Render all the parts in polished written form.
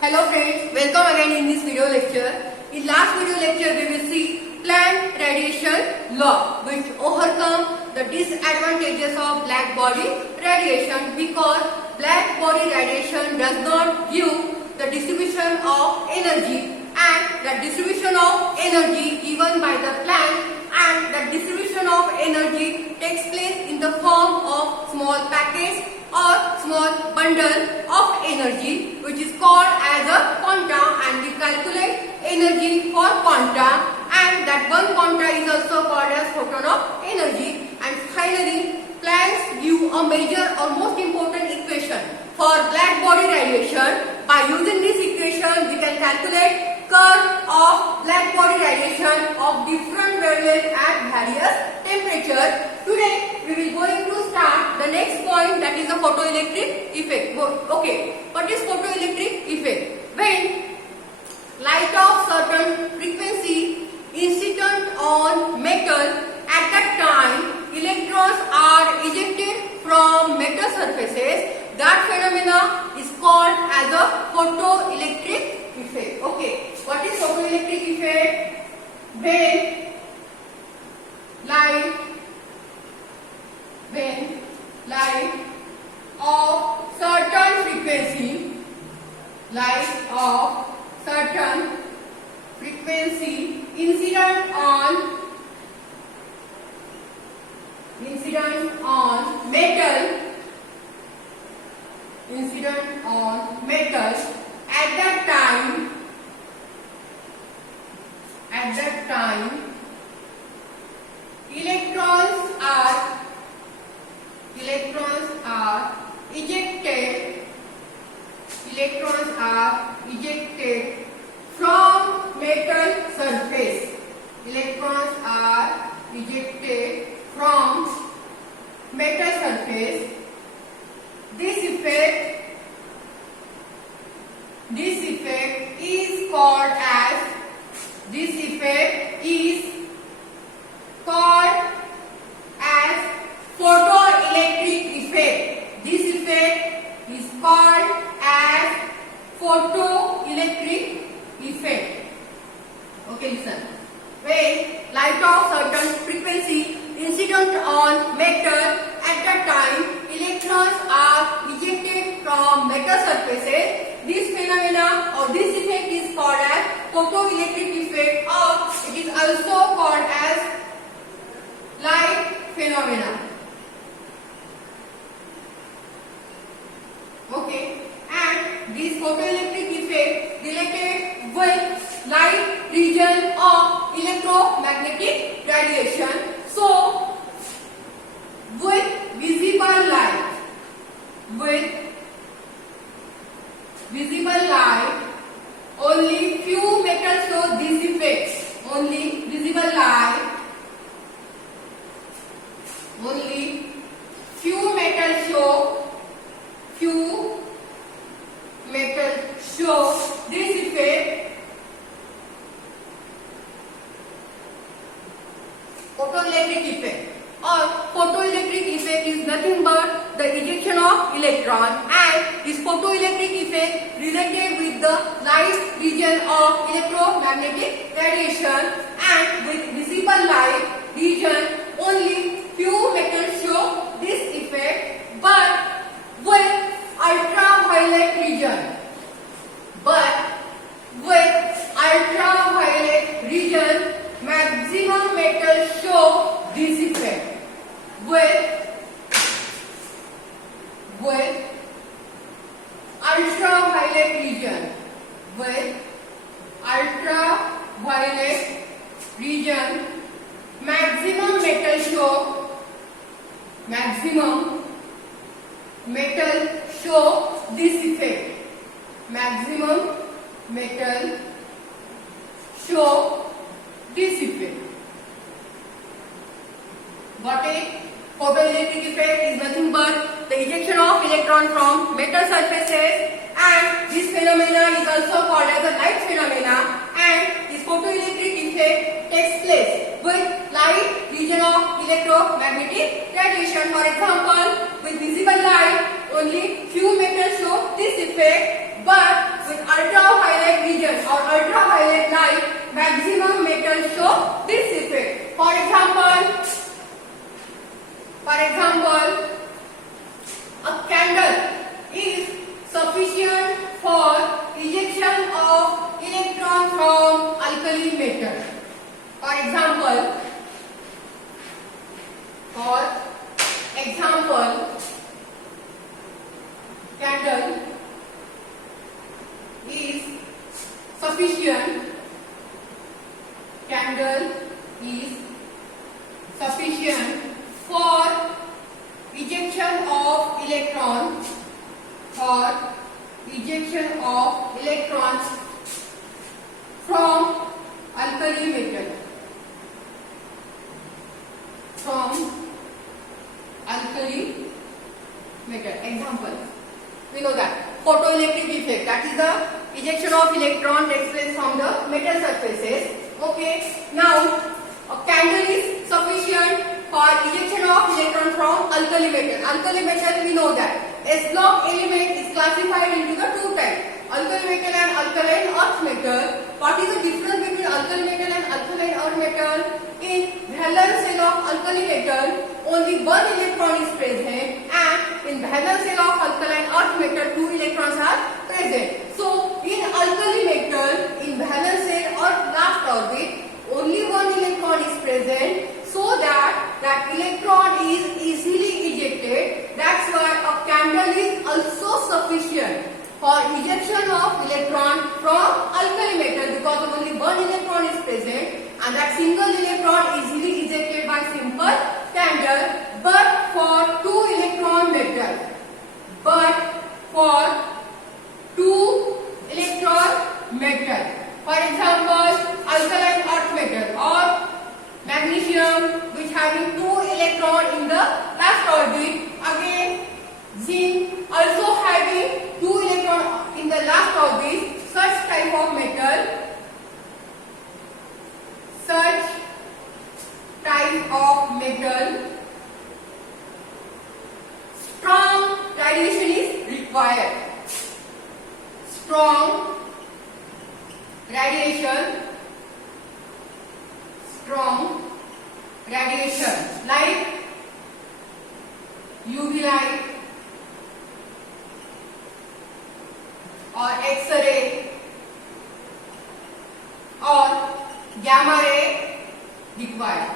Hello friends, welcome again in this video lecture. In last video lecture we will see Planck radiation law which overcome the disadvantages of black body radiation because black body radiation does not give the distribution of energy and the distribution of energy given by the Planck and the distribution of energy takes place in the form of small packets or small bundle of energy which is called as a quanta, and we calculate energy for quanta, and that one quanta is also called as photon of energy. And finally Planck give a major or most important equation for black body radiation. By using this equation we can calculate curve of black body radiation of different wavelengths at various temperatures. Today we will going to start the next point, that is the photoelectric effect. Okay, what is photoelectric effect? When light of certain frequency incident on metal, at that time electrons are ejected from metal surfaces. That phenomena is called as a photoelectric effect. Okay, what is photoelectric effect? When light of certain frequency, incident on metal, at that time electrons are ejected from metal surface. Electrons are ejected from metal surface. This effect is called as photoelectric effect. This effect is called as photoelectric effect. Okay, listen. When light of certain frequency incident on metal, at that time electrons are ejected from metal surfaces. This phenomena or this effect is called as photoelectric effect, or it is also called as light phenomena. Okay, and this photoelectric effect related with light region of electromagnetic radiation. So with visible light, only few metals show this effect. Only few metals show this effect. Photoelectric effect, or photoelectric effect is nothing but the ejection of electron, and this photoelectric effect related with the light region of electromagnetic radiation, and with visible light region only few metals show this effect, but with ultraviolet region maximum metals show this effect. With ultraviolet region maximum metal show this effect. Maximum metal show this effect. What a photoelectric effect is nothing but the ejection of electron from metal surfaces, and this phenomena is also called as a light phenomena, and this photoelectric effect takes place with light region of electromagnetic radiation. For example, with visible light only few metals show this effect, but with ultraviolet maximum metal show this effect. For example, a candle is sufficient for ejection of electron from alkali metal. For example, candle is sufficient for ejection of electrons from alkali metal. Example, we know that photoelectric effect, that is the ejection of electron takes place from the metal surfaces. Okay, now a candle is sufficient for ejection of electron from alkali metal. Alkali metal, we know that S block element is classified into the two types, alkali metal and alkaline earth metal. What is the difference between alkali metal and alkaline earth metal? In valence shell of alkali metal, only one electron is present, and in valence shell of alkaline earth metal, two electrons are present. So, in alkali metal, in valence shell or last orbit, only one electron is present, so that electron is easily ejected. That's why a candle is also sufficient for ejection of electron from alkali metal, because only one electron is present, and that single electron easily ejected by simple candle. But for two electron metal, for example, alkaline earth metal or magnesium, which having two electrons in the last orbit, again zinc also having two electrons in the last orbit, such type of metal strong radiation is required. Strong radiation like UV light or X-ray or gamma ray required.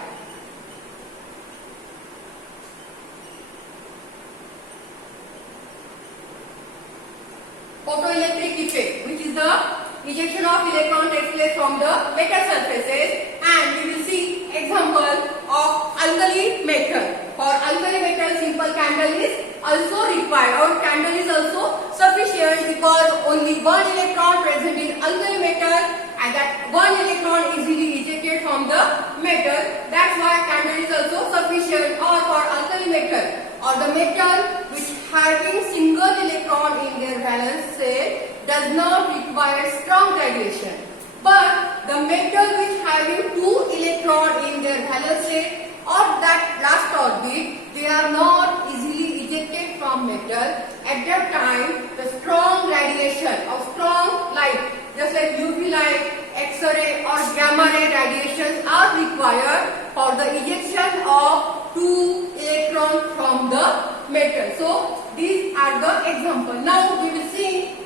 Photoelectric effect, which is the ejection of electron takes place from the metal surfaces, and we will see example of alkali metal. For alkali metal, simple candle is also required, or candle is also sufficient, because only one electron present in alkali metal, and that one electron easily ejected from the metal. That's why candle is also sufficient. Or for alkali metal, or the metal which having single electron in their valence shell does not require strong radiation. But the metal which having two electron in their valence shell or that last orbit, they are not easily ejected from metal. At that time, the strong radiation or strong light, just like UV light, X-ray or gamma ray radiations are required for the ejection of two electrons from the metal. So, these are the examples. Now, we will see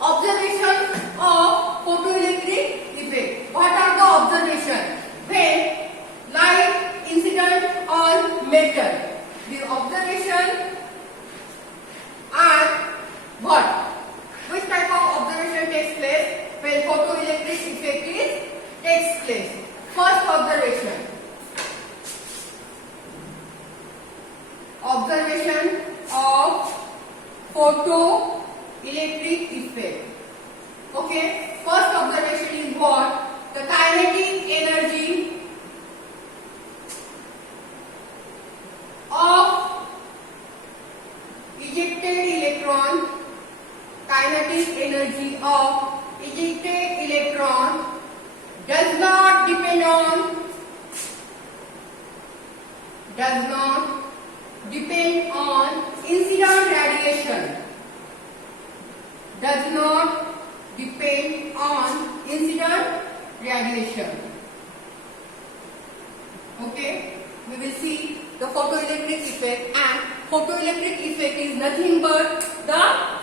observation of photoelectric effect. What are the observations? When light incident on metal. The observation are what? Which type of observation takes place when photoelectric effect takes place? First observation. Observation of photoelectric effect. Okay, first observation is what? The kinetic energy of ejected electron. Kinetic energy of ejected electron does not depend on incident radiation. Does not depend on incident radiation. Okay, we will see the photoelectric effect, and photoelectric effect is nothing but the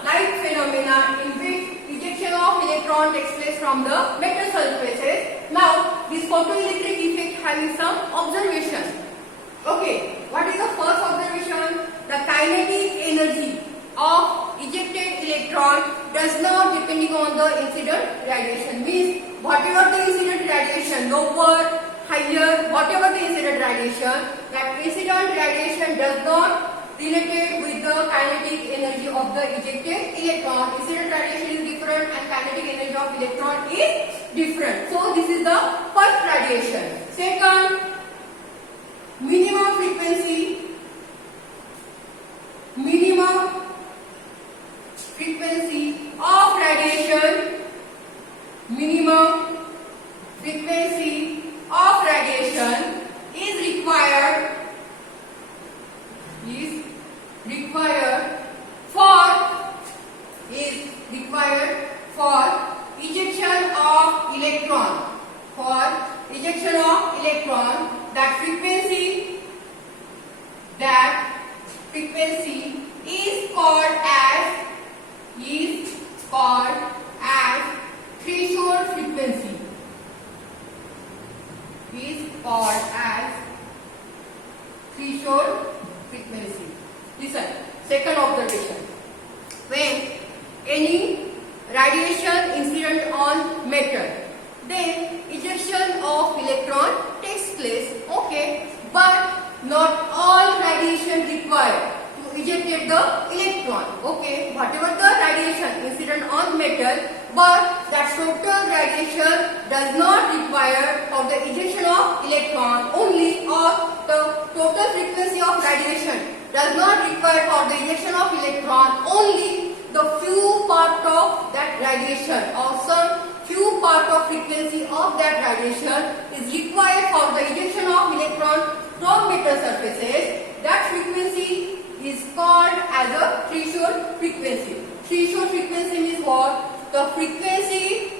light phenomena in which ejection of electron takes place from the metal surfaces. Now, this photoelectric effect having some observation. Okay, what is the first observation? The kinetic energy of ejected electron does not depending on the incident radiation. Means whatever the incident radiation, lower, higher, whatever the incident radiation, that incident radiation does not related with the kinetic energy of the ejected electron. Incident radiation is different and kinetic energy of electron is different. So this is the first radiation. Second, minimum frequency of radiation, minimum frequency of radiation is required for ejection of electron. That frequency is called as threshold frequency. Listen, second observation. When any radiation incident on metal, then ejection of electron takes place. Okay, but not all radiation required to eject the electron. Okay, whatever the radiation incident on metal, but that total radiation does not require for the ejection of electron only, or the total frequency of radiation does not require for the ejection of electron only. The few part of that radiation or some few part of frequency of that radiation is required for the ejection of electron from metal surfaces. That frequency is called as a threshold frequency. Threshold frequency means what? The frequency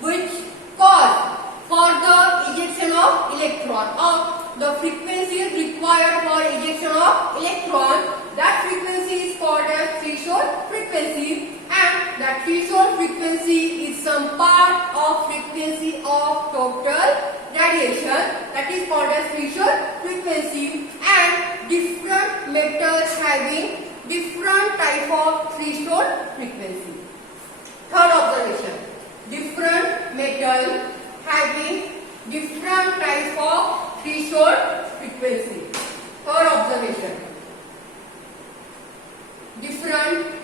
which cause for the ejection of electron, or the frequency required for ejection of electron. That frequency is called as threshold frequency, and that threshold frequency is some part of frequency of total radiation, that is called as threshold frequency. And different metals having different type of threshold frequency. Third observation, different metal having different type of threshold frequency. Third observation, different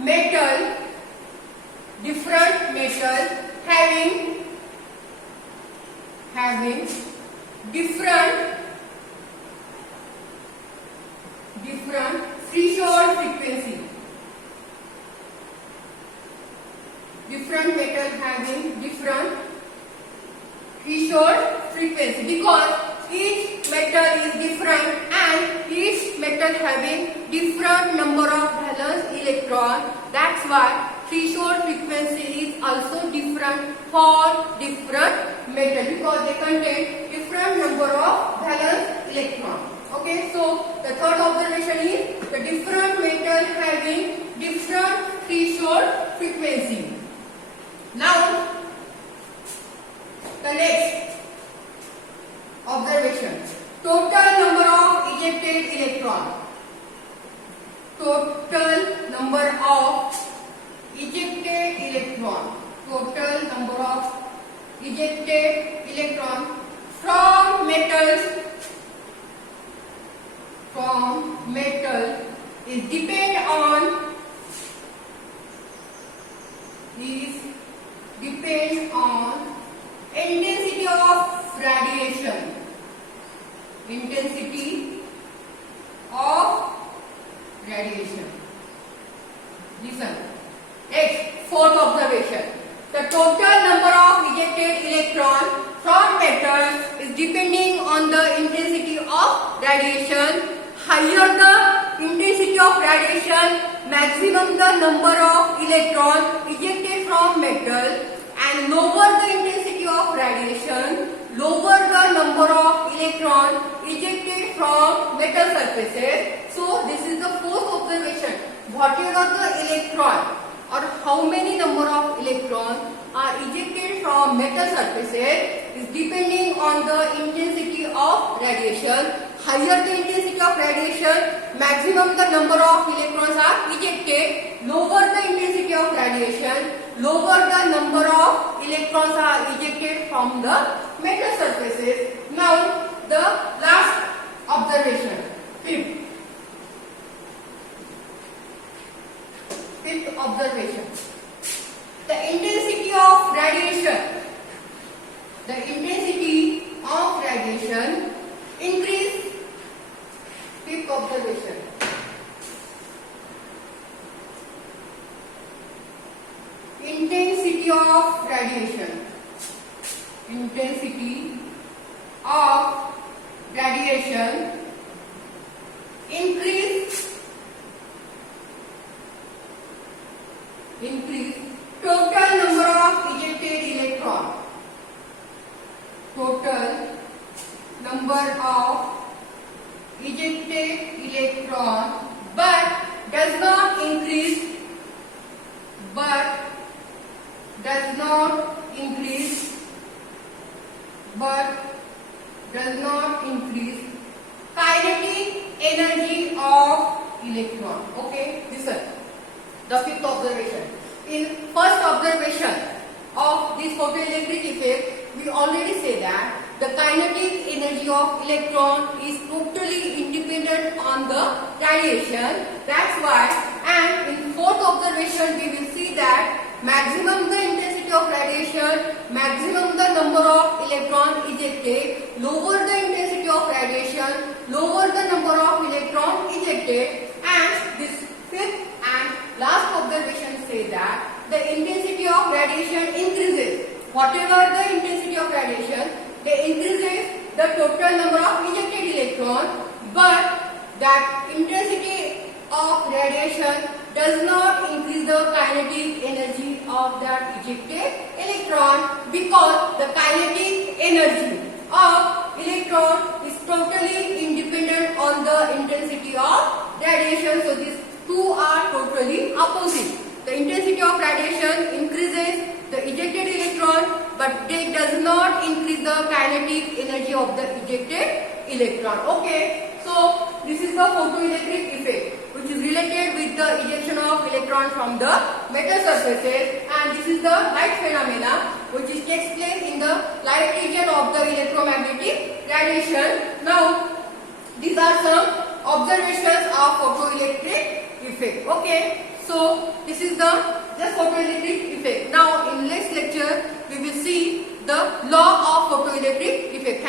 metal having different threshold frequency. Different metal having different threshold frequency, because each metal is different and each metal having different number of valence electron. That's why threshold frequency is also different for different metal, because they contain different number of valence electron. Okay, so the third observation is the different metal having different threshold frequency. Now, the next observation, total number of ejected electron. Total number of ejected electron. Total number of ejected electron from metals. Is depend on intensity of radiation. Intensity of radiation. Listen. Next, fourth observation. The total number of ejected electron from metals is depending on the intensity of radiation. Higher the intensity of radiation, maximum the number of electron ejected from metal and lower the intensity of radiation, lower the number of electrons ejected from metal surfaces. So this is the fourth observation. Whatever the electron or how many number of electrons are ejected from metal surfaces is depending on the intensity of radiation. Higher the intensity of radiation, maximum the number of electrons are ejected. Lower the intensity of radiation, lower the number of electrons are ejected from the metal surfaces. Now the last observation, fifth observation. The intensity of radiation. The intensity of radiation increase. Fifth observation. Intensity of radiation. Intensity of radiation increase. Total number of ejected electron. Total number of ejected electron, but does not increase. Kinetic energy of electron. Okay, listen. The fifth observation. In first observation of this photoelectric effect, we already say that the kinetic energy of electron is totally independent on the radiation. That's why, and in fourth observation we will see that maximum the intensity of radiation, maximum the number of electrons ejected, lower the intensity of radiation, lower the number of electrons ejected, and this fifth and last observation say that the intensity of radiation increases. Whatever the intensity of radiation, they increases the total number of ejected electrons, but that intensity of radiation does not increase the kinetic energy of that ejected electron, because the kinetic energy of electron is totally independent on the intensity of radiation. So these two are totally opposite. The intensity of radiation increases the ejected electron, but it does not increase the kinetic energy of the ejected electron. Okay, so this is the photoelectric effect, which is related with the ejection of electron from the metal surfaces, and this is the light phenomena, which is takes place in the light region of the electromagnetic radiation. Now, these are some observations of photoelectric effect. Okay, so this is the photoelectric effect. Now in next lecture we will see the law of photoelectric effect.